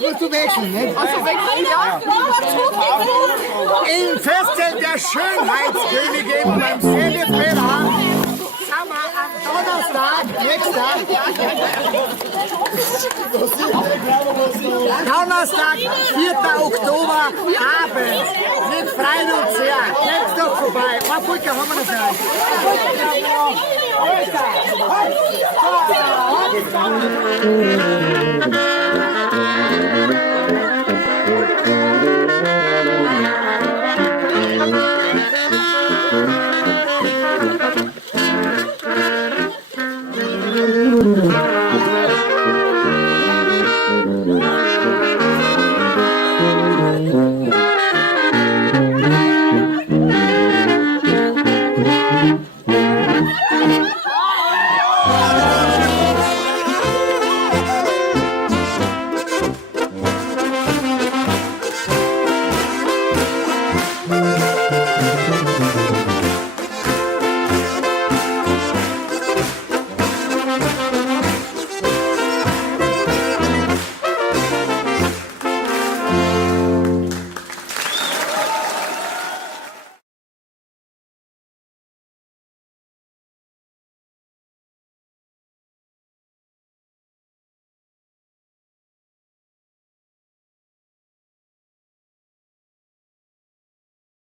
Musst du wechseln, nicht? Also wechseln, ja. Im Festzelt der Schönheitskönigin beim Seelefehler sind wir am Donnerstag, Donnerstag, 4. Oktober, Abend. Wir freuen uns sehr. Kommt doch vorbei. Ein Pulker haben wir das noch.